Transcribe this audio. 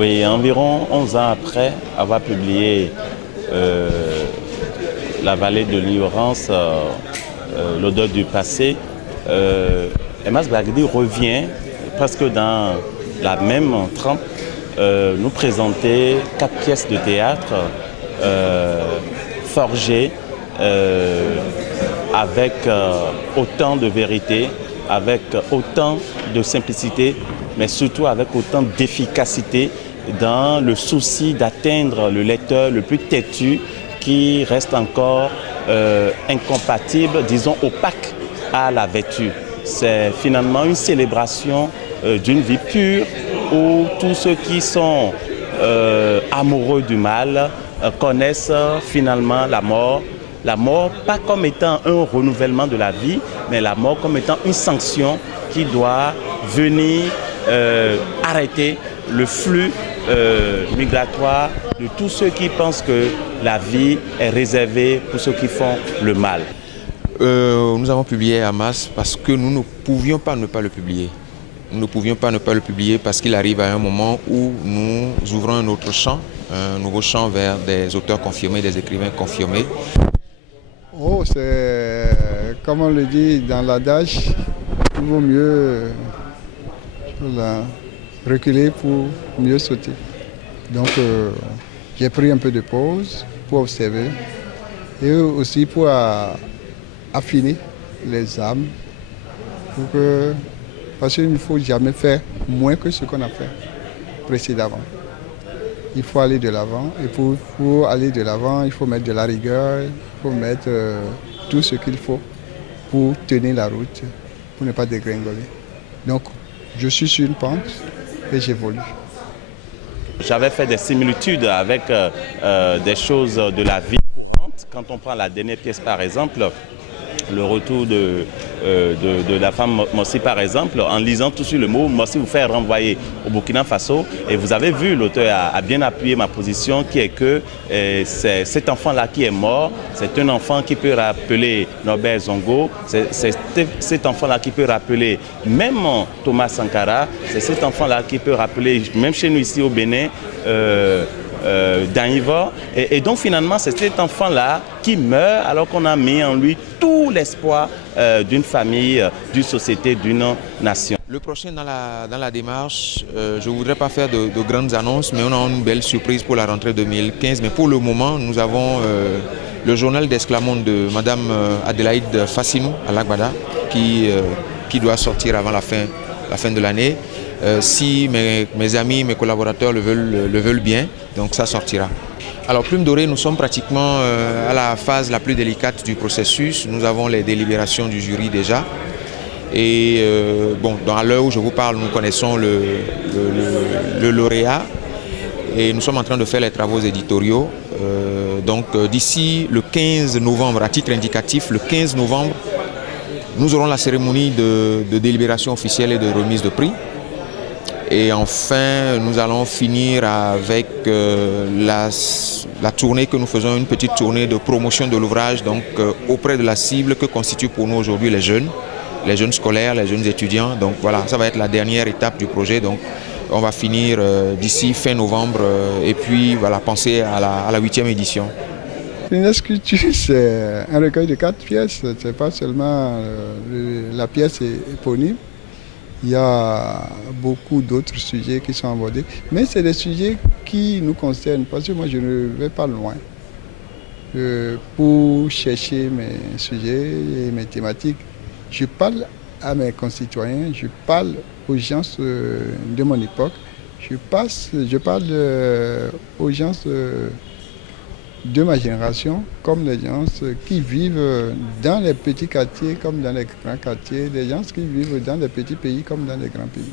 Oui, environ 11 ans après avoir publié La vallée de l'ignorance, l'odeur du passé, Emma's Gbagidi revient presque dans la même trempe, nous présenter 4 pièces de théâtre forgées avec autant de vérité, avec autant de simplicité, mais surtout avec autant d'efficacité dans le souci d'atteindre le lecteur le plus têtu qui reste encore incompatible, disons opaque à la vertu. C'est finalement une célébration d'une vie pure où tous ceux qui sont amoureux du mal connaissent finalement la mort. La mort pas comme étant un renouvellement de la vie, mais la mort comme étant une sanction qui doit venir arrêter le flux migratoire de tous ceux qui pensent que la vie est réservée pour ceux qui font le mal. Nous avons publié Hamas parce que nous ne pouvions pas ne pas le publier. Nous ne pouvions pas ne pas le publier parce qu'il arrive à un moment où nous ouvrons un autre champ, un nouveau champ vers des auteurs confirmés, des écrivains confirmés. Oh, c'est comme on le dit dans l'adage, il vaut mieux reculer pour mieux sauter. Donc j'ai pris un peu de pause pour observer et aussi pour affiner les âmes parce qu'il ne faut jamais faire moins que ce qu'on a fait précédemment. Il faut aller de l'avant et pour aller de l'avant, il faut mettre de la rigueur, il faut mettre tout ce qu'il faut pour tenir la route, pour ne pas dégringoler. Donc je suis sur une pente et j'évolue. J'avais fait des similitudes avec des choses de la vie. Quand on prend la dernière pièce par exemple, le retour de la femme Mossi par exemple, en lisant tout sur le mot Mossi vous fait renvoyer au Burkina Faso et vous avez vu, l'auteur a bien appuyé ma position qui est que c'est cet enfant-là qui est mort, c'est un enfant qui peut rappeler Norbert Zongo, c'est cet enfant-là qui peut rappeler même Thomas Sankara, c'est cet enfant-là qui peut rappeler, même chez nous ici au Bénin, d'Anivor. Et donc finalement c'est cet enfant-là qui meurt alors qu'on a mis en lui tout l'espoir d'une famille, d'une société, d'une nation. Le prochain dans la démarche, je ne voudrais pas faire de grandes annonces, mais on a une belle surprise pour la rentrée 2015. Mais pour le moment, nous avons le journal d'Esclamonde de Madame Adélaïde Fassinou à Lagbada qui doit sortir avant la fin de l'année. Si mes amis, mes collaborateurs le veulent bien, donc ça sortira. Alors Plume Dorée, nous sommes pratiquement à la phase la plus délicate du processus. Nous avons les délibérations du jury déjà. Et à l'heure où je vous parle, nous connaissons le lauréat et nous sommes en train de faire les travaux éditoriaux. D'ici le 15 novembre, à titre indicatif, le 15 novembre, nous aurons la cérémonie de délibération officielle et de remise de prix. Et enfin, nous allons finir avec la tournée que nous faisons, une petite tournée de promotion de l'ouvrage auprès de la cible que constituent pour nous aujourd'hui les jeunes scolaires, les jeunes étudiants. Donc voilà, ça va être la dernière étape du projet. Donc on va finir d'ici fin novembre et puis voilà, penser à la 8e édition. Une sculpture, c'est un recueil de 4 pièces, ce n'est pas seulement la pièce éponyme. Il y a beaucoup d'autres sujets qui sont abordés, mais c'est des sujets qui nous concernent, parce que moi je ne vais pas loin pour chercher mes sujets et mes thématiques. Je parle à mes concitoyens, je parle aux gens de mon époque, je parle aux gens de ma génération, comme les gens qui vivent dans les petits quartiers comme dans les grands quartiers, les gens qui vivent dans les petits pays comme dans les grands pays.